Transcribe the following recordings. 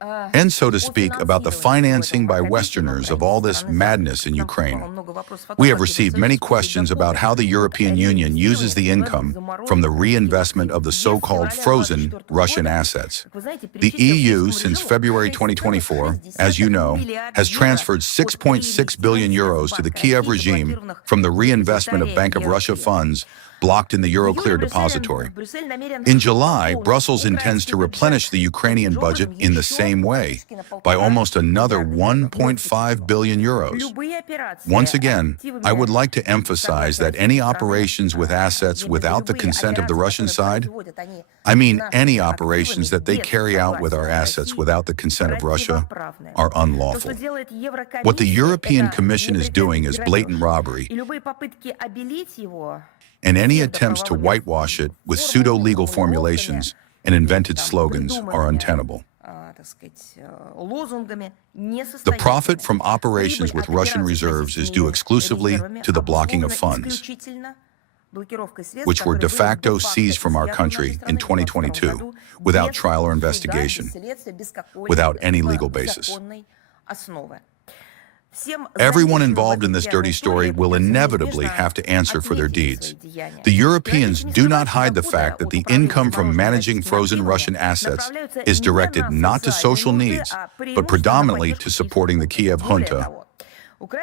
and, so to speak, about the financing by Westerners of all this madness in Ukraine. We have received many questions about how the European Union uses the income from the reinvestment of the so-called frozen Russian assets. The EU, since February 2024, as you know, has transferred 6.6 billion euros to the Kiev regime from the reinvestment of Bank of Russia funds blocked in the Euroclear depository. In July, Brussels intends to replenish the Ukrainian budget in the same way, by almost another 1.5 billion euros. Once again, I would like to emphasize that any operations with assets without the consent of the Russian side, I mean any operations that they carry out with our assets without the consent of Russia, are unlawful. What the European Commission is doing is blatant robbery, and any attempts to whitewash it with pseudo-legal formulations and invented slogans are untenable. The profit from operations with Russian reserves is due exclusively to the blocking of funds, which were de facto seized from our country in 2022 without trial or investigation, without any legal basis. Everyone involved in this dirty story will inevitably have to answer for their deeds. The Europeans do not hide the fact that the income from managing frozen Russian assets is directed not to social needs, but predominantly to supporting the Kiev junta.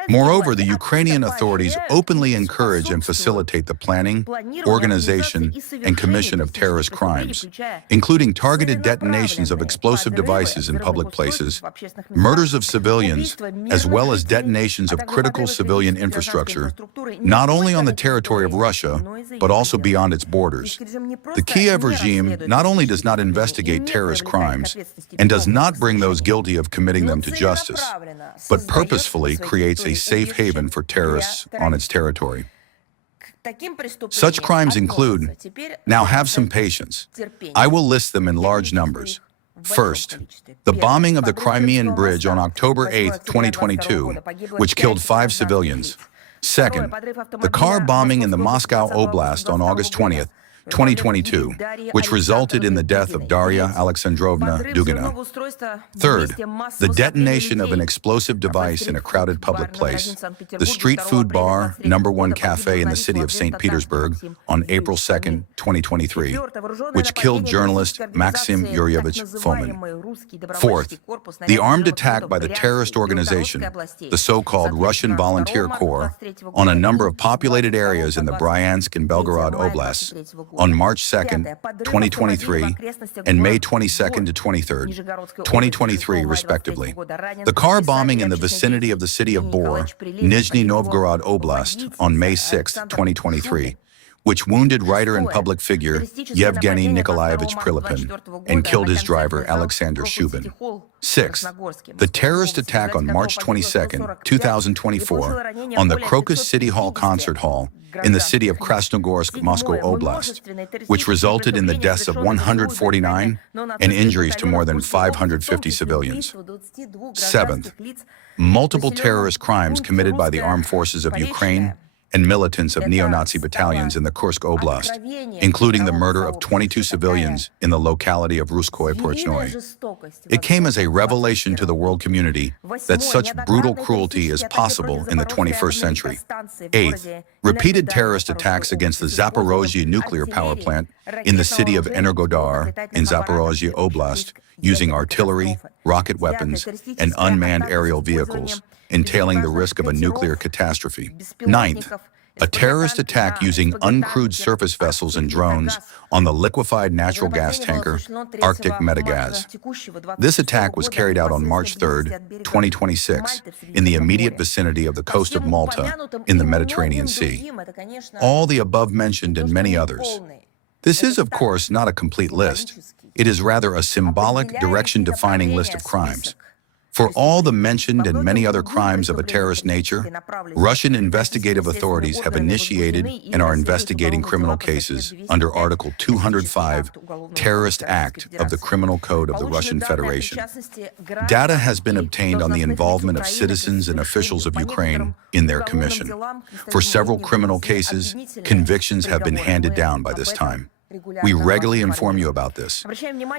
Moreover, the Ukrainian authorities openly encourage and facilitate the planning, organization, and commission of terrorist crimes, including targeted detonations of explosive devices in public places, murders of civilians, as well as detonations of critical civilian infrastructure, not only on the territory of Russia, but also beyond its borders. The Kiev regime not only does not investigate terrorist crimes and does not bring those guilty of committing them to justice, but purposefully creates a safe haven for terrorists on its territory. Such crimes include, now have some patience, I will list them in large numbers. First, the bombing of the Crimean Bridge on October 8, 2022, which killed 5 civilians. Second, the car bombing in the Moscow Oblast on August 20th, 2022, which resulted in the death of Daria Alexandrovna Dugina. Third, the detonation of an explosive device in a crowded public place, the street food bar #1 Cafe in the city of St. Petersburg on April 2, 2023, which killed journalist Maxim Yuryevich Fomin. Fourth, the armed attack by the terrorist organization, the so-called Russian Volunteer Corps, on a number of populated areas in the Bryansk and Belgorod Oblasts, on March 2, 2023, and May 22 to 23, 2023, respectively. The car bombing in the vicinity of the city of Bor, Nizhny Novgorod Oblast, on May 6, 2023, which wounded writer and public figure Yevgeny Nikolaevich Prilipin and killed his driver Alexander Shubin. Sixth, the terrorist attack on March 22, 2024, on the Crocus City Hall concert hall in the city of Krasnogorsk, Moscow Oblast, which resulted in the deaths of 149 and injuries to more than 550 civilians. Seventh, multiple terrorist crimes committed by the armed forces of Ukraine and militants of neo-Nazi battalions in the Kursk Oblast, including the murder of 22 civilians in the locality of Ruskoye Porochnoi. It came as a revelation to the world community that such brutal cruelty is possible in the 21st century. Eighth, repeated terrorist attacks against the Zaporozhye nuclear power plant in the city of Energodar in Zaporozhye Oblast, using artillery, rocket weapons, and unmanned aerial vehicles, entailing the risk of a nuclear catastrophe. Ninth, a terrorist attack using uncrewed surface vessels and drones on the liquefied natural gas tanker Arctic Metagas. This attack was carried out on March 3, 2026, in the immediate vicinity of the coast of Malta in the Mediterranean Sea. All the above mentioned and many others. This is, of course, not a complete list. It is rather a symbolic, direction-defining list of crimes. For all the mentioned and many other crimes of a terrorist nature, Russian investigative authorities have initiated and are investigating criminal cases under Article 205, Terrorist Act of the Criminal Code of the Russian Federation. Data has been obtained on the involvement of citizens and officials of Ukraine in their commission. For several criminal cases, convictions have been handed down by this time. We regularly inform you about this.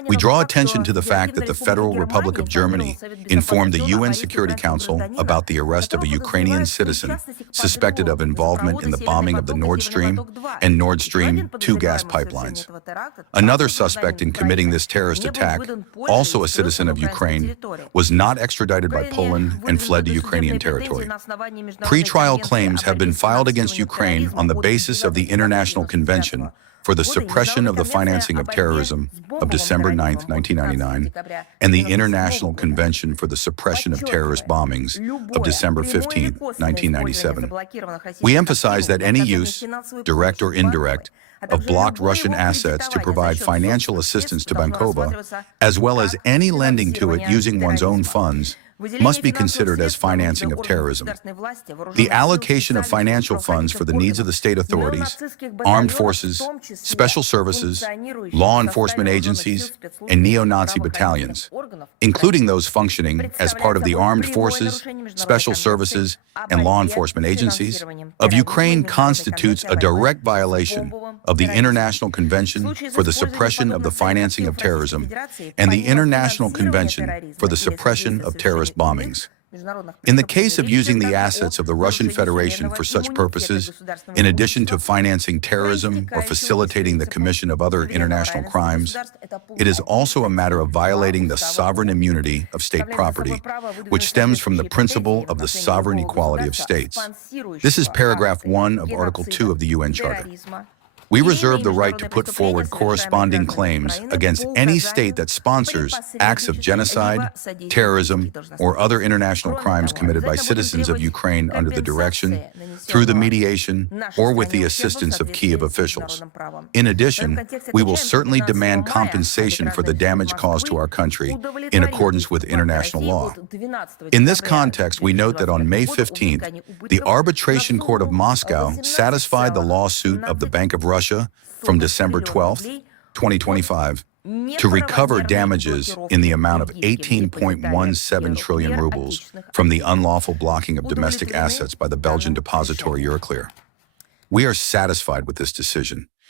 We draw attention to the fact that the Federal Republic of Germany informed the UN Security Council about the arrest of a Ukrainian citizen suspected of involvement in the bombing of the Nord Stream and Nord Stream 2 gas pipelines. Another suspect in committing this terrorist attack, also a citizen of Ukraine, was not extradited by Poland and fled to Ukrainian territory. Pre-trial claims have been filed against Ukraine on the basis of the International Convention for the Suppression of the Financing of Terrorism of December 9, 1999, and the International Convention for the Suppression of Terrorist Bombings of December 15, 1997. We emphasize that any use, direct or indirect, of blocked Russian assets to provide financial assistance to Bankova, as well as any lending to it using one's own funds, must be considered as financing of terrorism. The allocation of financial funds for the needs of the state authorities, armed forces, special services, law enforcement agencies, and neo-Nazi battalions, including those functioning as part of the armed forces, special services, and law enforcement agencies of Ukraine constitutes a direct violation of the International Convention for the Suppression of the Financing of Terrorism and the International Convention for the Suppression of Terrorist Bombings. In the case of using the assets of the Russian Federation for such purposes, in addition to financing terrorism or facilitating the commission of other international crimes, it is also a matter of violating the sovereign immunity of state property, which stems from the principle of the sovereign equality of states. This is paragraph 1 of Article 2 of the UN Charter. We reserve the right to put forward corresponding claims against any state that sponsors acts of genocide, terrorism, or other international crimes committed by citizens of Ukraine under the direction, through the mediation, or with the assistance of Kyiv officials. In addition, we will certainly demand compensation for the damage caused to our country in accordance with international law. In this context, we note that on May 15th, the Arbitration Court of Moscow satisfied the lawsuit of the Bank of Russia from December 12, 2025, to recover damages in the amount of 18.17 trillion rubles from the unlawful blocking of domestic assets by the Belgian depository Euroclear. We are satisfied with this decision.